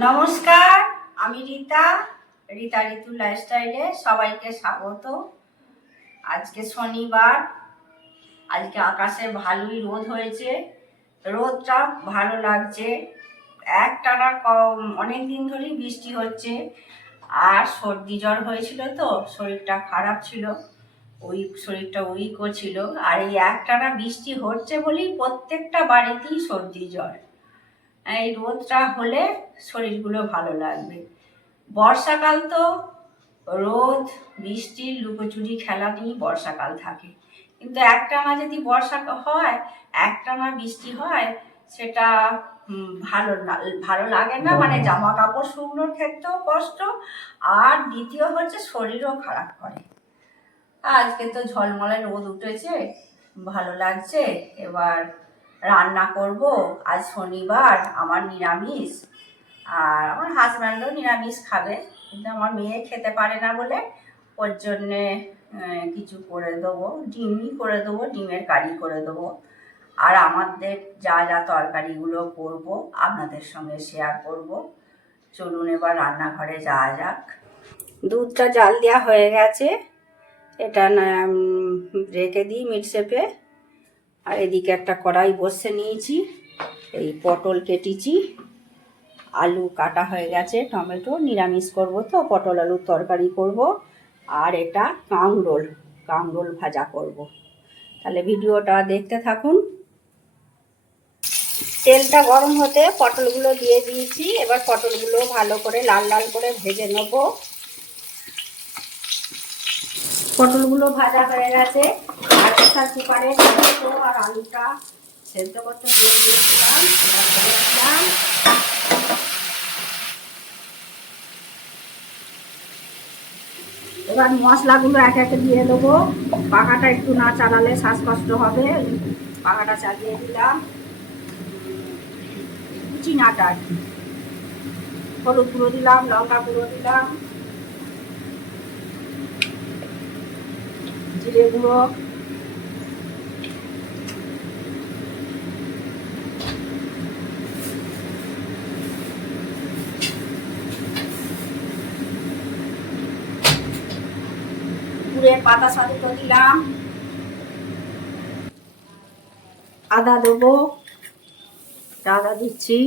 নমস্কার, আমি রীতা রীতা ঋতু লাইফস্টাইলে সবাইকে স্বাগত। আজকে শনিবার, আজকে আকাশে ভালোই রোদ হয়েছে। রোদটা ভালো লাগছে। একটানা কম, অনেক দিন ধরেই বৃষ্টি হচ্ছে। আর সর্দি জ্বর হয়েছিল তো, শরীরটা খারাপ ছিল। ওই শরীরটা উইকও ছিল। আর এই একটানা বৃষ্টি হচ্ছে বলেই প্রত্যেকটা বাড়িতেই সর্দি জ্বর। এই রোদটা হলে শরীরগুলো ভালো লাগবে। বর্ষাকাল তো রোদ বৃষ্টির লুকোচুরি খেলা নিয়েই বর্ষাকাল থাকে। কিন্তু একটানা যদি বর্ষা হয় একটানা বৃষ্টি হয় সেটা ভালো না- ভালো লাগে না। মানে জামা কাপড় শুকনোর ক্ষেত্রেও কষ্ট আর দ্বিতীয় হচ্ছে শরীরও খারাপ করে। আজকে তো ঝলমলে রোদ উঠেছে ভালো লাগছে এবার রান্না করব। আজ শনিবার, আমার নিরামিষ। আর আমার হাজব্যান্ডও নিরামিষ খাবে। কিন্তু আমার মেয়ে খেতে পারে না বলে ওর জন্যে কিছু করে দেবো। ডিমই করে দেবো, ডিমের কারি করে দেবো। আর আমাদের যা যা তরকারিগুলো করব, আপনাদের সঙ্গে শেয়ার করব। চলুন এবার রান্নাঘরে যাওয়া যাক। দুধটা জাল দেওয়া হয়ে গেছে। এটা রেখে দিই মিটশেপে আর এদিকে একটা কড়াই বসে নিয়েছি, এই পটল কেটেছি। আলু কাটা হয়ে গেছে, টমেটো, নিরামিষ করব তো, পটল আলুর তরকারি করব আর এটা কাংরোল কাংরোল ভাজা করব। তাহলে ভিডিওটা দেখতে থাকুন। তেলটা গরম হতে পটলগুলো দিয়ে দিয়েছি, এবার পটলগুলো ভালো করে লাল লাল করে ভেজে নেব। পটলগুলো ভাজা হয়ে গেছে। আর প্রেসার কুকারে টমেটো আর আলুটা সেদ্ধ করতে দিয়ে দিয়েছিলাম। এবার মশলাগুলো এক একে দিয়ে দেবো। পাখাটা একটু না চালালে শ্বাসকষ্ট হবে। পাখাটা চালিয়ে দিলাম। চিনাটা আর কি। হলুদ গুঁড়ো দিলাম, লঙ্কা গুঁড়ো দিলাম। জিরে গুঁড়ো। পুরের পাতা সাথে তো দিলাম। আদা দেবো, আদা দিচ্ছি।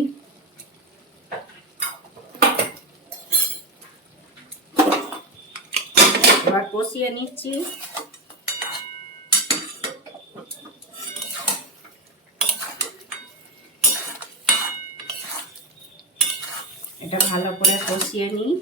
এবার কষিয়ে নিচ্ছি। এটা ভালো করে কষিয়ে নিই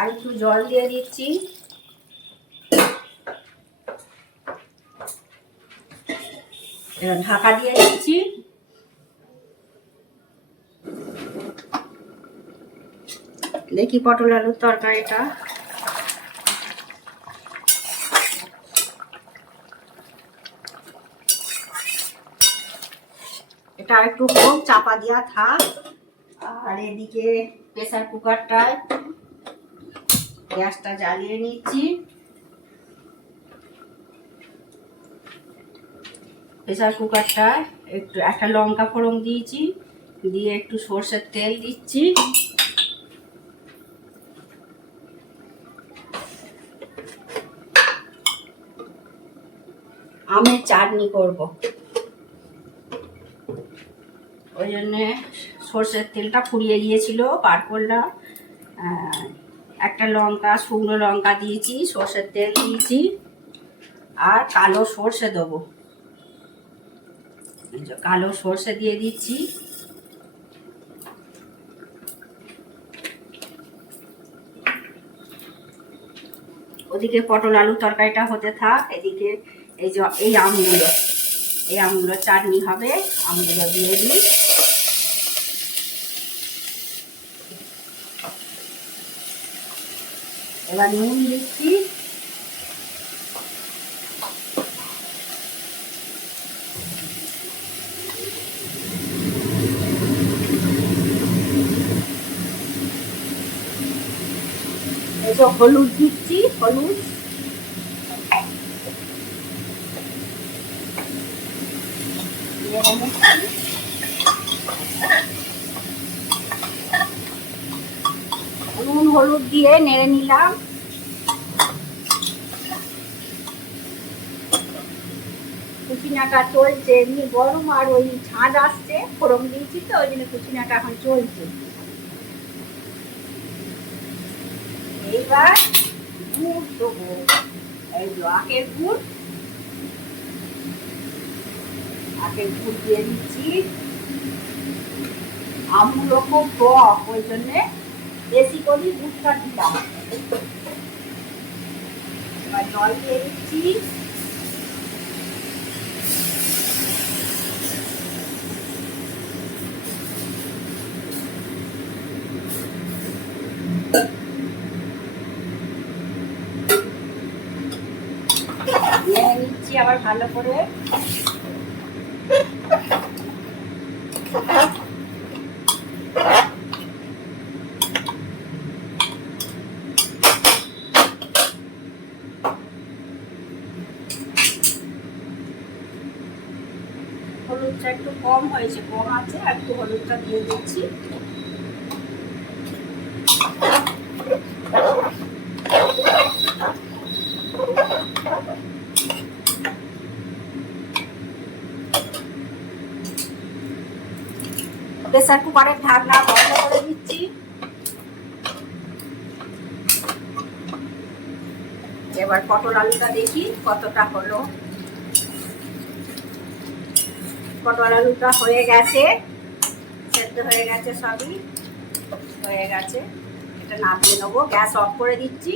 আর একটু জল দিয়ে দিচ্ছি। ঢাকা দিয়ে দিচ্ছি। দেখি পটল আলুর তরকারিটা। এটা একটু হোক, চাপা দিয়া থাক। আর এদিকে প্রেসার কুকারটায় গ্যাসটা জ্বালিয়ে নিচ্ছি। প্রেসার কুকারটা একটু, একটা লঙ্কা ফোড়ন দিয়েছি, দিয়ে একটু সর্ষের তেল দিচ্ছি। আমের চাটনি করব। ওই জন্যে সর্ষের তেলটা ফুরিয়ে গিয়েছিল বার করলাম একটা লঙ্কা, শুকনো লঙ্কা দিয়েছি, সর্ষের তেল দিয়েছি, আর কালো সর্ষে দেবো। কালো সর্ষে দিয়ে দিচ্ছি। ওদিকে পটল আলু তরকারিটা হতে থাক, এদিকে এই যে, এই আমগুলো এই আমগুলো চাটনি হবে, আমগুলো দিয়ে দিই। এবার নুন দিচ্ছি। তো হলুদ দিচ্ছি হলুদ। নেড়ে নিচ্ছি। নুন হলুদ দিয়ে নেড়ে নিলাম। কুচিনাটা চলছে, এমনি গরম আর ওই ঝাঁঝ আসছে, ফোড়ন দিয়েছি তো, ওই জন্য কুচিনাটা এখন চলছে। এইবার গুড় দেবো। এই যে আখের গুড়। আখের গুড় দিয়ে দিচ্ছি। আমগুলো খুব টক, ওই জন্যে বেশি করে দুধটা এবার জল দিয়ে দিচ্ছি আবার ভালো করে হলুদটা একটু কম হয়েছে কম আছে, একটু হলুদটা দিয়ে দিচ্ছি। প্রেসার কুকারের ঢাকনা বন্ধ করে দিচ্ছি। এবার পটল আলুটা দেখি কতটা হলো। পটল আলুটা হয়ে গেছে। সেদ্ধ হয়ে গেছে সবই। হয়ে গেছে। এটা নামিয়ে নেব। গ্যাস অফ করে দিচ্ছি।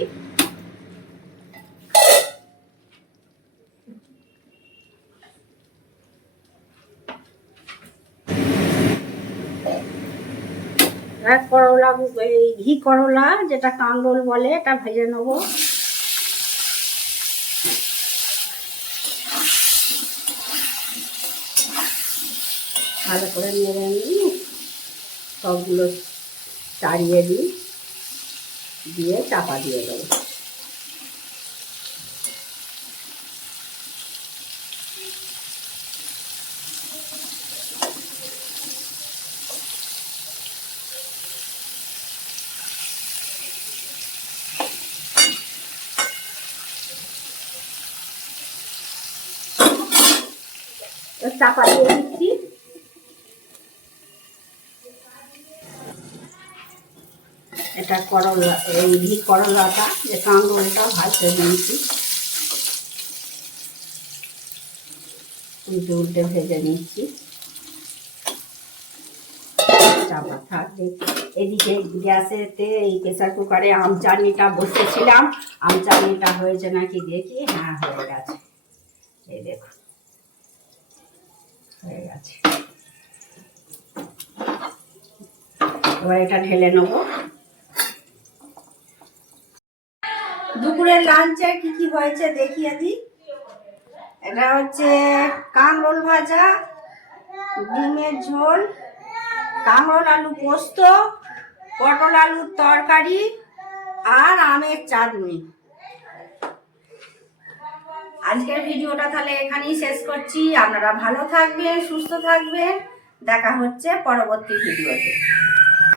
করলা, এই ঘি করলা, যেটা কাঙ্গল বলে, এটা ভেজে নেব। ভালো করে নেড়ে নিই সবগুলো চাড়িয়ে দিই দিয়ে চাপা দিয়ে দেবো। চাপা দিয়ে দিচ্ছি। এটা করলা, এই করলাটা, যে কাঁকড়টা ভাজতে নিয়েছি উল্টে উল্টে ভেজে নিচ্ছি। এদিকে গ্যাসেতে এই প্রেসার কুকারে আম চাটনিটা বসেছিলাম আম চাটনিটা হয়েছে নাকি দেখি? হ্যাঁ হয়ে গেছে। এই দেখো, হয়ে গেছে। এবার এটা ঢেলে নেব। লাঞ্চে কি কি হয়েছে দেখিয়ে দিই এটা হচ্ছে কাঁকরোল ভাজা, ডিমের ঝোল কাঁকরোল আলু পোস্ত, পটল আলুর তরকারি আর আমের চাটনি। আজকের ভিডিওটা তাহলে এখানেই শেষ করছি। আপনারা ভালো থাকবেন, সুস্থ থাকবেন। দেখা হচ্ছে পরবর্তী ভিডিওতে।